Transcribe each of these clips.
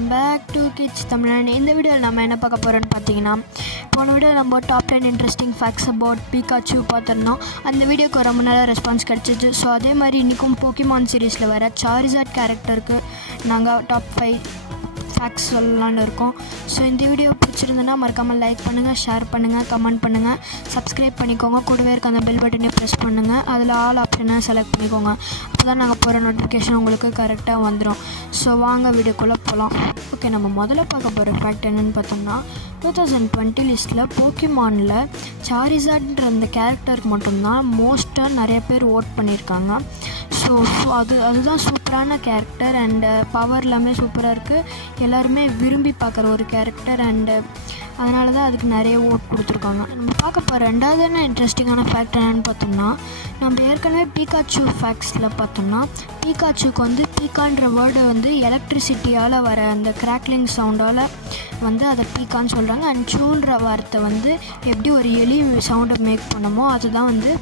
Welcome back to kids Tamil. இந்த வீடியோவில் நம்ம என்ன பார்க்க போகிறோன்னு பார்த்தீங்கன்னா, போன வீடியோ நம்ம top 10 interesting facts about Pikachu பார்த்துருந்தோம். அந்த வீடியோக்கு ரொம்ப நல்ல ரெஸ்பான்ஸ் கிடச்சிச்சு. ஸோ அதே மாதிரி இன்றைக்கும் போக்கிமான் சீரீஸில் வர சாரிசார்ட் கேரக்டருக்கு நாங்கள் டாப் 5 ஃபேக்ட்ஸ் சொல்லலான்னு இருக்கோம். ஸோ இந்த வீடியோ பிடிச்சிருந்ததுன்னா மறக்காமல் லைக் பண்ணுங்கள், ஷேர் பண்ணுங்கள், கமெண்ட் பண்ணுங்கள், சப்ஸ்கிரைப் பண்ணிக்கோங்க. கூடவே இருக்க அந்த பெல் பட்டனையும் ப்ரெஸ் பண்ணுங்கள். அதில் ஆல் ஆப்ஷனை செலக்ட் பண்ணிக்கோங்க. அப்போ தான் நாங்கள் போகிற நோட்டிஃபிகேஷன் உங்களுக்கு கரெக்டாக வந்துடும். ஸோ வாங்க வீடியோக்குள்ளே போகலாம். ஓகே, நம்ம முதல்ல பார்க்க போகிற ஃபேக்ட் என்னென்னு பார்த்தோம்னா, 2020 லிஸ்ட்டில் போக்கிமானில் சாரிசார்ட்ன்ற அந்த கேரக்டருக்கு மட்டும்தான் மோஸ்ட்டாக நிறைய பேர் ஓட் பண்ணியிருக்காங்க. ஸோ அதுதான் சூப்பரான கேரக்டர் அண்டு பவர் எல்லாமே சூப்பராக இருக்குது. எல்லாருமே விரும்பி பார்க்குற ஒரு கேரக்டர் அண்டு அதனால தான் அதுக்கு நிறைய ஓட் கொடுத்துருக்காங்க. நம்ம பார்க்க போகிற ரெண்டாவது இன்ட்ரெஸ்டிங்கான ஃபேக்ட் என்னென்னு பார்த்தோம்னா, நம்ம ஏற்கனவே பீகாச்சு ஃபேக்ட்ஸில் பார்த்தோம்னா, பீகாச்சுக்கு வந்து பீக்கான்ற வேர்டு வந்து எலக்ட்ரிசிட்டியால் வர அந்த கிராக்லிங் சவுண்டால் வந்து அதை பீக்கான்னு சொல்கிறாங்க. அண்ட் சூன்ற வார்த்தை வந்து எப்படி ஒரு எலி சவுண்டை மேக் பண்ணமோ அதுதான் வந்து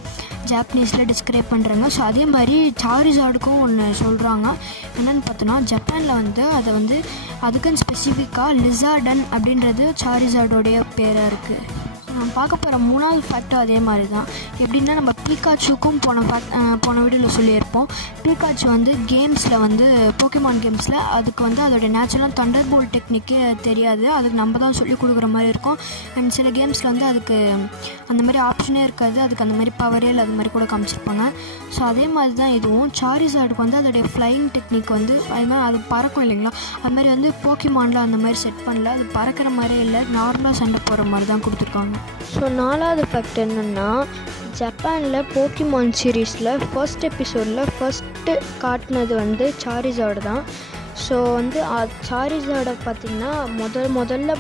ஜாப்பனீஸில் டிஸ்கிரைப் பண்ணுறாங்க. ஸோ அதே மாதிரி சாரிசார்டுக்கும் ஒன்று சொல்கிறாங்க. என்னென்னு பார்த்தோன்னா, ஜப்பானில் வந்து அதை வந்து அதுக்குன்னு ஸ்பெசிஃபிக்காக லிசார்டன் அப்படின்றது சாரிசார்டோடைய பேராக இருக்குது. நம்ம பார்க்க போகிற மூணாவது ஃபேக்ட்டும் அதே மாதிரி தான். எப்படின்னா, நம்ம பீகாச்சுக்கும் போன வீடியோவில் சொல்லியிருப்போம். பீகாச்சு வந்து கேம்ஸில் வந்து போக்கிமான் கேம்ஸில் அதுக்கு வந்து அதோடய நேச்சுரலாக தண்டர் போல்ட் டெக்னிக்கே தெரியாது. அதுக்கு நம்ம தான் சொல்லிக் கொடுக்குற மாதிரி இருக்கும். அண்ட் சில கேம்ஸில் வந்து அதுக்கு அந்த மாதிரி ஆப்ஷனே இருக்காது. அதுக்கு அந்த மாதிரி பவரே இல்லை, அது மாதிரி கூட காமிச்சிருப்பாங்க. ஸோ அதே மாதிரி தான் இதுவும் சாரிசார்டுக்கு வந்து அதோடைய ஃப்ளையிங் டெக்னிக் வந்து அது பறக்கும் இல்லைங்களா, அது மாதிரி வந்து போக்கிமானில் அந்த மாதிரி செட் பண்ணல. அது பறக்கிற மாதிரியே இல்லை, நார்மலாக சண்டை போகிற மாதிரி தான் கொடுத்துருக்காங்க. ஸோ நாலாவது ஃபேக்ட் என்னென்னா, ஜப்பானில் போக்கிமான் சீரீஸில் ஃபர்ஸ்ட் எபிசோடில் ஃபஸ்ட்டு காட்டினது வந்து சாரிசார்டு தான். ஸோ வந்து சாரிசார்டை பார்த்திங்கன்னா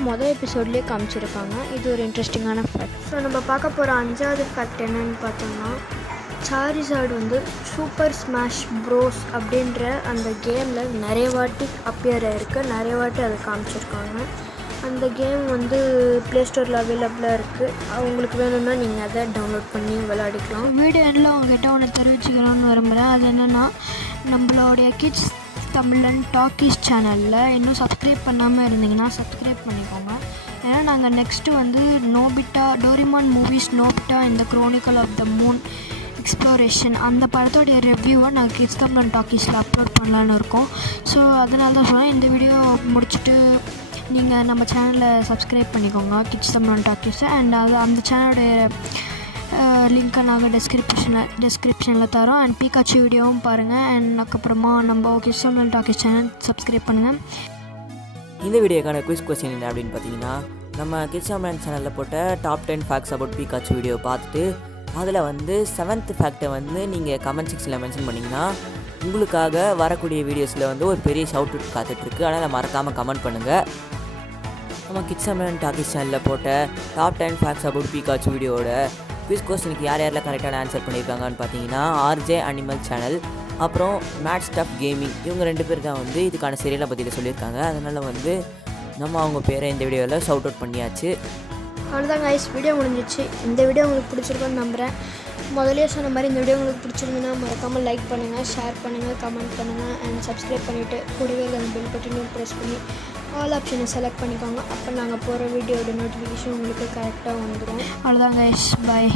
முதல் எபிசோட்லேயே காமிச்சிருக்காங்க. இது ஒரு இன்ட்ரெஸ்டிங்கான ஃபேக்ட். ஸோ நம்ம பார்க்க போகிற அஞ்சாவது ஃபேக்ட் என்னென்னு பார்த்தோம்னா, சாரிசார்டு வந்து சூப்பர் ஸ்மாஷ் ப்ரோஸ் அப்படின்ற அந்த கேமில் நிறைய வாட்டி அப்பியர் ஆகிருக்கு, நிறைய வாட்டி அதை காமிச்சிருக்காங்க. அந்த கேம் வந்து ப்ளே ஸ்டோரில் அவைலபிளாக இருக்குது. அவங்களுக்கு வேணும்னா நீங்கள் அதை டவுன்லோட் பண்ணி விளையாடிக்கலாம். வீடியோ எண்டில் உங்ககிட்ட ஒன்று தெரிவிச்சுக்கணும்னு விரும்புகிறேன். அது என்னென்னா, நம்மளுடைய கிட்ஸ் தமிழன் டாக்கீஸ் சேனலில் இன்னும் சப்ஸ்கிரைப் பண்ணாமல் இருந்தீங்கன்னா சப்ஸ்கிரைப் பண்ணிக்கோங்க. ஏன்னா நாங்கள் நெக்ஸ்ட்டு வந்து நோபிட்டா டோரிமான் மூவிஸ் நோபிட்டா இந்த chronicle of the moon exploration அந்த படத்தோடைய ரிவ்யூவை நாங்கள் கிட்ஸ் தமிழன் டாக்கீஸில் அப்லோட் பண்ணலான்னு இருக்கோம். ஸோ அதனால தான் சொல்கிறேன், இந்த வீடியோ முடிச்சுட்டு நீங்கள் நம்ம சேனலில் சப்ஸ்கிரைப் பண்ணிக்கோங்க, கிட்ஸ் தமிழ் டாக்கீஸை. அண்ட் அந்த சேனலுடைய லிங்க்கை நாங்கள் டிஸ்கிரிப்ஷனில் தரோம். அண்ட் பீகாச்சு வீடியோவும் பாருங்கள். அண்ட் அதுக்கப்புறமா நம்ம kids Tamil talkies channel subscribe பண்ணுங்கள். இந்த வீடியோக்கான குவிஸ் கொஸ்டின் என்ன அப்படின்னு பார்த்தீங்கன்னா, நம்ம கிட்ஸ் தமிழ் சேனலில் போட்ட top 10 facts about Pikachu video பார்த்துட்டு அதில் வந்து 7th ஃபேக்டை வந்து நீங்கள் கமெண்ட் செக்ஷனில் மென்ஷன் பண்ணிங்கன்னா உங்களுக்காக வரக்கூடிய வீடியோஸில் வந்து ஒரு பெரிய ஷவுட் அவுட் காத்துட்ருக்கு. அதனால் மறக்காமல் கமெண்ட் பண்ணுங்கள். நம்ம கிட்ஸ் தமிழ் டாக்கீஸ் சேனலில் போட்ட டாப் 10 ஃபேக்ட்ஸ் அபவுட் பீகாச்சு வீடியோட குவிஸ் கொஸ்டினுக்கு யாரெல்லாம் கரெக்டான ஆன்சர் பண்ணியிருக்காங்கன்னு பார்த்தீங்கன்னா, ஆர்ஜே அனிமல் சேனல், அப்புறம் மேட் ஸ்டப் கேமிங், இவங்க 2 பேர் தான் வந்து இதுக்கான சீரியலை பற்றியில் சொல்லியிருக்காங்க. அதனால் வந்து நம்ம அவங்க பேரை இந்த வீடியோவில் ஷவுட் அவுட் பண்ணியாச்சு. அவ்வளோதான் கைஸ், வீடியோ முடிஞ்சிச்சு. இந்த வீடியோ உங்களுக்கு பிடிச்சிருக்குன்னு நம்புகிறேன். முதலே சொன்ன மாதிரி இந்த வீடியோ உங்களுக்கு பிடிச்சிருந்துன்னா மறக்காமல் லைக் பண்ணுங்கள், ஷேர் பண்ணுங்கள், கமெண்ட் பண்ணுங்கள் அண்ட் சப்ஸ்கிரைப் பண்ணிவிட்டு கூடவே அந்த பெல் பட்டனையும் ப்ரெஸ் பண்ணி ஆல் ஆப்ஷனை செலக்ட் பண்ணிக்கோங்க. அப்போ நாங்கள் போகிற வீடியோட நோட்டிஃபிகேஷன் உங்களுக்கு கரெக்டாக வந்துடும். அவ்வளோதான் கைஸ், பாய்.